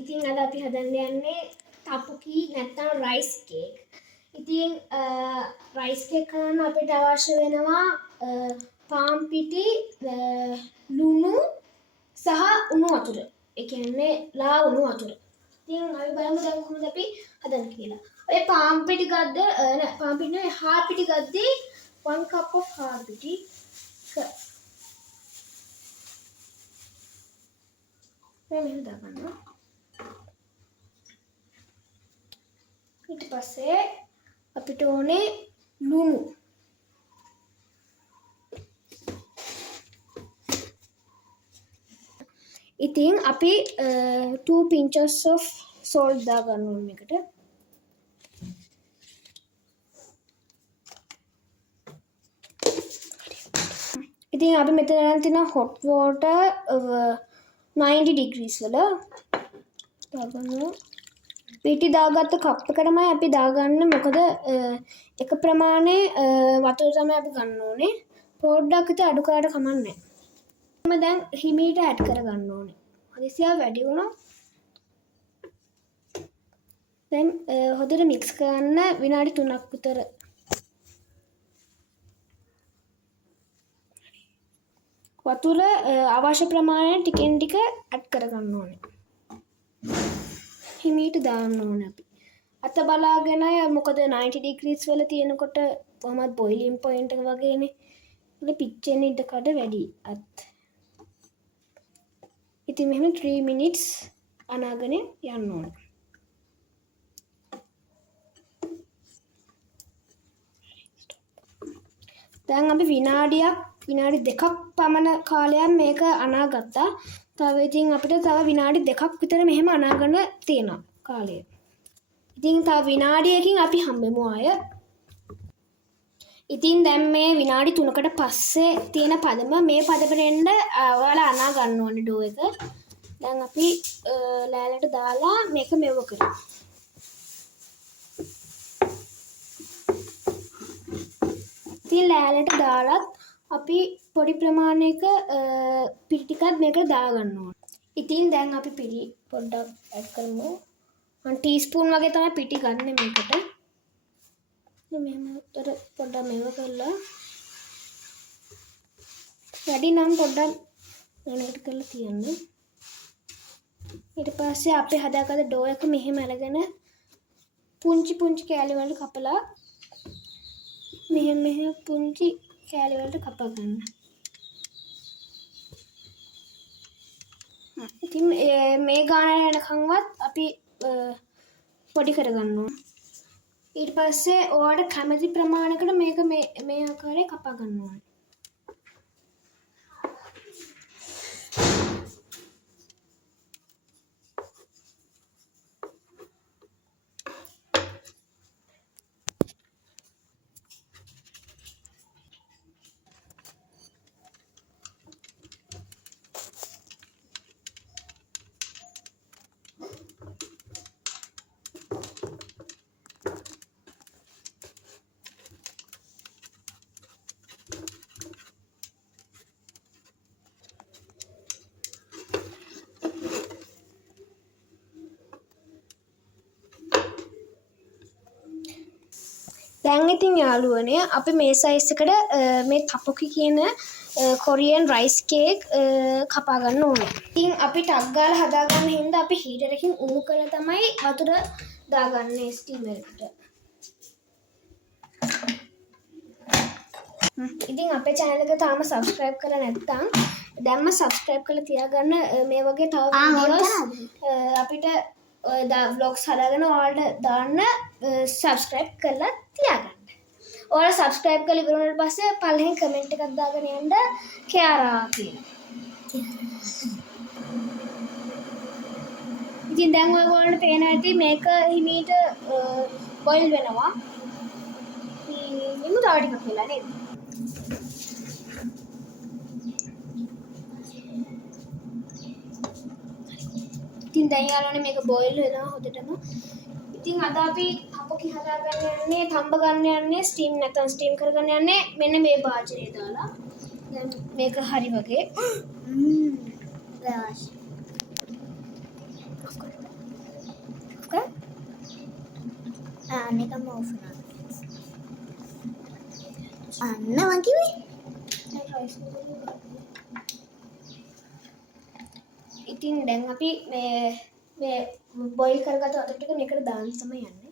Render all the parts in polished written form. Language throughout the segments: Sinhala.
ඉතින් අද අපි හදන්න යන්නේ තප්පුකී නැත්නම් රයිස් කේක්. ඉතින් රයිස් කේක් කරන්න අපිට අවශ්‍ය වෙනවා පාන් පිටි, ලුණු සහ උණු වතුර. ඒ කියන්නේ ලා උණු වතුර. ඉතින් අපි බලමු දැන් කොහොමද අපි හදන්න කියලා. ඔය පාන් පිටි ගද්ද නෑ පාන් පිටි නෙවෙයි හාල් පිටි ගද්දී 1 cup of හාල් පිටි මෙහෙම දාගන්නවා. ඊට පස්සේ අපිට ඕනේ ලුණු. ඉතින් අපි 2 pinches of salt දාගන්න ඕනේ මේකට. ඉතින් අපි මෙතන අරන් තියෙන hot water 90 degrees වල දාගන්නවා. පිටි දාගත්ත කප් එකටමයි අපි දාගන්නේ මොකද එක ප්‍රමාණය වතුර තමයි අපි ගන්න ඕනේ. පොඩ්ඩක් විතර අඩු කරාට කමක් නැහැ. මම දැන් හිමීට ඇඩ් කරගන්න ඕනේ. හදිසියෙ වැඩි වුණා. දැන් හොඳට මික්ස් කරන්න විනාඩි 3ක් විතර. වතුර අවශ්‍ය ප්‍රමාණයට ටිකෙන් ටික ඇඩ් කරගන්න ඕනේ. හිමීට දාන්න ඕනේ අපි. අත බලාගෙන මොකද 90 degrees වල තියෙනකොට කොහොමද බොයිලින් පොයින්ට් එක වගේනේ. ඒක පිච්චෙන්න ඉඩ කඩ වැඩි අත්. ඉතින් මෙහෙම 3 minutes අනාගෙන යන්න ඕනේ. දැන් අපි විනාඩි 2ක් පමණ කාලයක් මේක අනාගත්තා. තව ඉතින් අපිට තව විනාඩි 2ක් විතර මෙහෙම අනාගන්න තියෙනවා කාලය. ඉතින් තව විනාඩියකින් අපි හම්බෙමු ආය. ඉතින් දැන් මේ විනාඩි 3කට පස්සේ තියෙන පදම මේ පදමට එන්න ඔයාලා අනා ගන්න ඕනේ ඩෝ එක. දැන් අපි ලෑල්ලට දාලා මේක මෙව කරමු. ඉතින් ලෑල්ලට දාලත් අපි පොඩි ප්‍රමාණයක පිටි ටිකක් මේකට දාගන්න ඕනේ. ඉතින් දැන් අපි පිටි පොඩ්ඩක් ඇඩ් කරමු. 1 ටීස්පූන් වගේ තමයි පිටි ගන්න මේකට. මෙහෙම උතර පොඩ්ඩක් මේව කරලා වැඩි නම් පොඩ්ඩක් වෙනකට කරලා තියන්න. ඊට පස්සේ අපි හදාගත්ත ඩෝ එක මෙහෙම අරගෙන පුංචි කෑලි වලට කපලා මෙහෙම පුංචි කෑලි වලට කපා ගන්න. ඉතින් මේ ගාන යනකම්වත් අපි පොඩි කරගන්න ඕන. ඊට පස්සේ ඔයාලට කැමති ප්‍රමාණයකට මේක මේ ආකාරයෙන් කපා ගන්න ඕන. දැන් ඉතින් යාළුවනේ අපි මේ සයිස් එකට මේ තපොකි කියන කොරියන් රයිස් කේක් කපා ගන්න ඕනේ. ඉතින් අපි ටක් ගාලා හදා ගන්න හින්දා අපි හීටර් එකකින් උණු කරලා තමයි වතුර දාගන්නේ ස්ටීමර් එකට. ඉතින් අපේ channel එක තාම subscribe කරලා නැත්නම් දැන්ම subscribe කරලා තියාගන්න මේ වගේ තව videos අපිට vlogs හදාගෙන ඔයාලට දාන්න subscribe කරලා තියාගන්න. ඔයාලා subscribe කරලා ඉවර වුණාට පස්සේ පළවෙනි comment එකක් දාගෙන යන්න කියාරා කියලා. ඉතින් දැන් ඔයගොල්ලන්ට පේන ඇති මේක හිමීට boil වෙනවා. ඉතින් තව ටිකක් වෙලා නේද? ඉතින් දැන් යාළුවනේ මේක බොයිල් වෙනවා හොඳටම. ඉතින් අද අපි තපොකි හදාගන්න යන්නේ තඹ ගන්න යන්නේ ස්ටීම් නැත්නම් ස්ටීම් කරගන්න යන්නේ මෙන්න මේ භාජනය දාලා. දැන් මේක හරි වගේ. නිකම්ම ඔෆ් වුණා. අන්න මං කිව්වේ. ඉතින් දැන් අපි මේ බොයිල් කරගත්ත වතුර ටික මේකට දාන්න තමයි යන්නේ.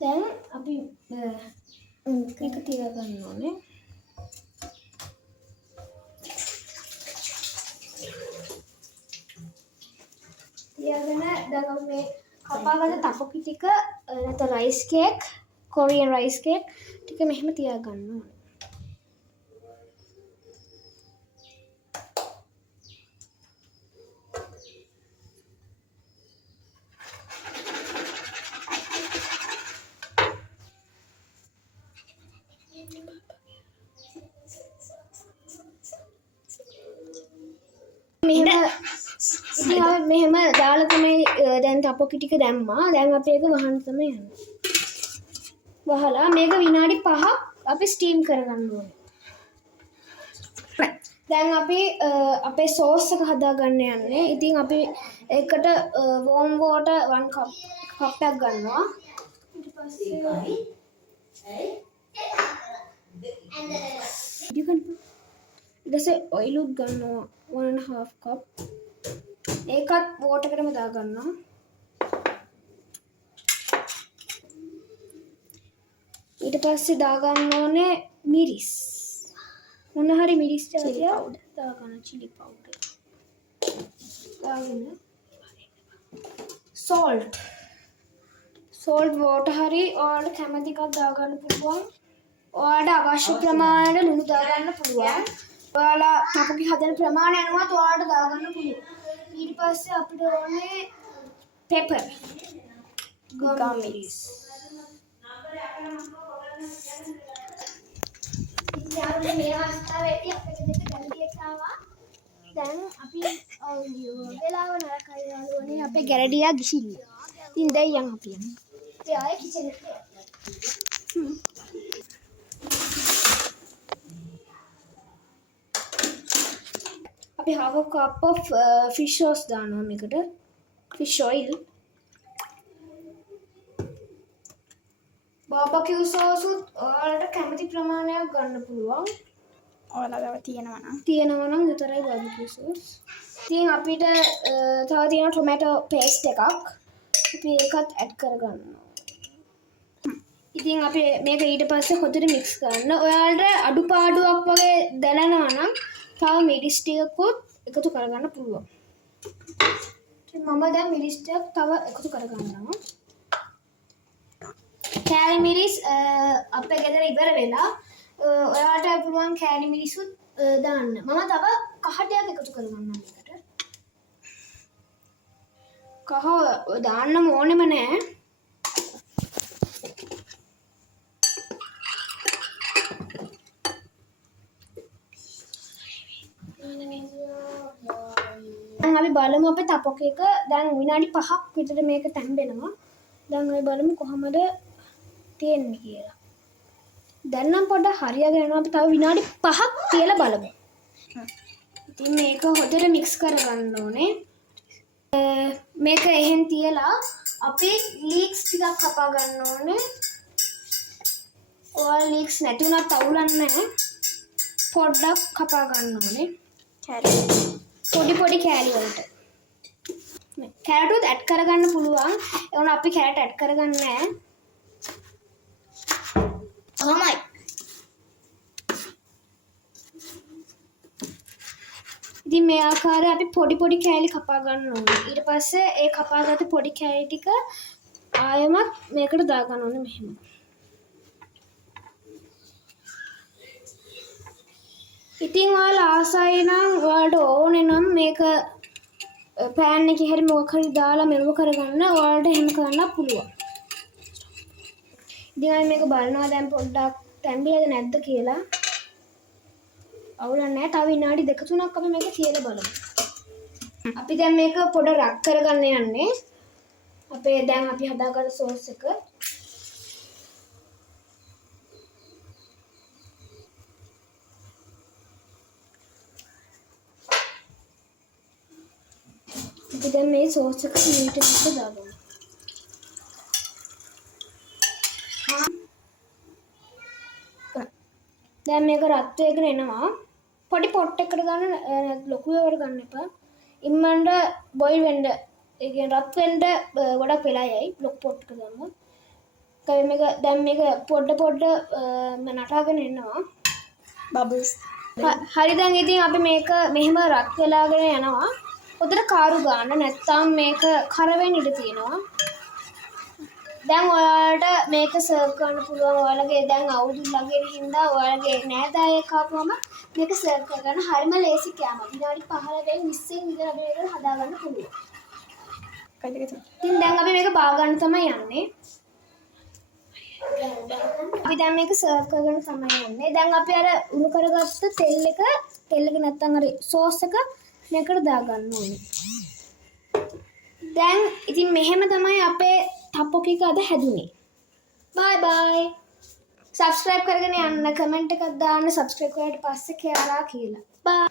දැන් අපි මේක තියා ගන්න ඕනේ. තියාගෙන දැන් අපි මේ කපාගත්ත තපොකි ටික නැත්නම් rice cake, Korean rice cake ටික මෙහෙම තියා ගන්න ඕනේ. මෙහෙම දාලා තමයි දැන් තපොකි ටික දැම්මා. දැන් අපි ඒක වහන්න තමයි යන්නේ. වහලා මේක විනාඩි 5ක් අපි ස්ටීම් කරගන්න ඕනේ. දැන් අපි අපේ සෝස් එක හදාගන්න යන්නේ. ඉතින් අපි ඒකට warm water 1 cup එකක් ගන්නවා. ඊට පස්සේ ඔයිල් උත් ගන්නවා 1.5 cup. ඒකත් වෝටර් එකටම දා ගන්නවා. ඊට පස්සේ දා ගන්න ඕනේ මිරිස්. මොන හරි මිරිස් ජාතියක් දා ගන්න, chili powder. දාගෙන salt water හරි ඔයාලට කැමති එකක් දා ගන්න පුළුවන්. ඔයාලට අවශ්‍ය ප්‍රමාණයට ලුණු දා ගන්න පුළුවන්. ඔයාලා තපොකි හදන ප්‍රමාණය අනුව ඔයාලට දා ගන්න පුළුවන්. ඊට පස්සේ අපිට ඕනේ pepper, ගම්මිරිස්. ඉතින් මේ අවස්ථාවේදී අපිට දෙක ගැරඩියක් ආවා. දැන් අපි වෙලාව නරකයි යාළුවනේ අපේ ගැරඩියා ගිහිල්ලා. ඉතින් දැන් යන් අපි යන්නේ. ඉතින් ආයේ කිචන් එකට යන්න. අපි half a cup of fish sauce දානවා මේකට. fish oil. barbecue sauce උත් ඔයාලට කැමති ප්‍රමාණයක් ගන්න පුළුවන්. ඔයාලා තියෙනවා නම් විතරයි barbecue sauce. ඉතින් අපිට තව තියෙනවා tomato paste එකක්. අපි ඒකත් add කරගන්නවා. ඉතින් අපි මේක ඊට පස්සේ හොඳට mix කරන්න. ඔයාලට අඩුපාඩුවක් වගේ දැනෙනවා නම් තව මිරිස් ටිකකුත් එකතු කරගන්න පුළුවන්. මම දැන් මිරිස් ටික තව එකතු කරගන්නවා. කෑලි මිරිස් අපේ ගෙදර ඉවර වෙලා ඔයාලට පුළුවන් කෑලි මිරිසුත් දාන්න. මම තව කහ ටිකක් එකතු කරගන්නවා මේකට. කහ දාන්න ඕනෙම නෑ. දැන් අපි බලමු අපේ තපොක එක දැන් විනාඩි 5ක් විතර මේක තැම්බෙනවා. දැන් අපි බලමු කොහමද තියෙන්නේ කියලා. දැන් නම් පොඩ්ඩක් හරියගෙන යනවා. අපි තව විනාඩි 5ක් තියලා බලමු. ඉතින් මේක හොඳට mix කරගන්න ඕනේ. මේක එහෙන් තියලා අපි leeks ටිකක් කපා ගන්න ඕනේ. ඔයාලා leeks නැති වුණත් අවුලක් නැහැ. පොඩ්ඩක් කපා ගන්න ඕනේ. පොඩි කෑලි වලට. කැරට් උත් ඇඩ් කරගන්න පුළුවන්. ඒ වුණා අපි කැරට් ඇඩ් කරගන්නේ නැහැ. තමයි. ඉතින් මේ ආකාරයෙන් අපි පොඩි කෑලි කපා ගන්න ඕනේ. ඊට පස්සේ ඒ කපාගත්ත පොඩි කෑලි ටික ආයෙමත් මේකට දා ගන්න ඕනේ මෙහෙම. ඉතින් ඔයාලා ආසයි නම් ඔයාලට ඕනේ නම් මේක පෑන් එකේ හැරි මොකක් හරි දාලා මෙව කරගන්න ඔයාලට එහෙම කරන්න පුළුවන්. ඉතින් අපි මේක බලනවා දැන් පොඩ්ඩක් තැම්බිලාද නැද්ද කියලා. අවුලක් නැහැ. තව විනාඩි 2-3ක් අපි මේක තියලා බලමු. අපි දැන් මේක පොඩ රක් කරගන්න යන්නේ. අපේ දැන් අපි හදාගන්න සෝස් එක. අපි දැන් මේ සෝස් එක මීට විතර දාගමු. දැන් මේක රත් වෙගෙන එනවා. පොඩි පොට් එකකට ගන්න ලොකු ඒවට ගන්න එපා. ඉම්මන්ට බොයිල් වෙන්න ඒ කියන්නේ රත් වෙන්න ගොඩක් වෙලා යයි ලොකු පොට් එක ගන්න. මේක දැන් මේක පොඩ නටාගෙන එනවා. බබල්ස්. හරි දැන් ඉතින් අපි මේක මෙහෙම රත් වෙලාගෙන යනවා. උදේට කාරු ගන්න නැත්නම් මේක කර වෙන්න ඉඩ තියෙනවා. දැන් ඔයාලට මේක සර්ව් කරන්න පුළුවන්. ඔයාලගේ දැන් අවුරුදු ළඟින් හින්දා ඔයාලගේ නෑදෑයෙක් ආපුවම මේක සර්ව් කරගන්න හරිම ලේසි කෑම. විනාඩි 15 20 විතර අපි මේක හදාගන්න පුළුවන්. ඉතින් දැන් අපි මේක බා ගන්න තමයි යන්නේ. අපි දැන් මේක සර්ව් කරගෙන තමයි යන්නේ. දැන් අපි අර උණු කරගත්ත තෙල් එක නැත්තම් අර සෝස් එක මේකට දාගන්න ඕනේ. දැන් ඉතින් මෙහෙම තමයි අපේ තප්පොකික අද හැදුනේ. බයි බයි. subscribe කරගෙන යන්න, කමෙන්ට් එකක් දාන්න subscribe කරාට පස්සේ කියලා. බයි.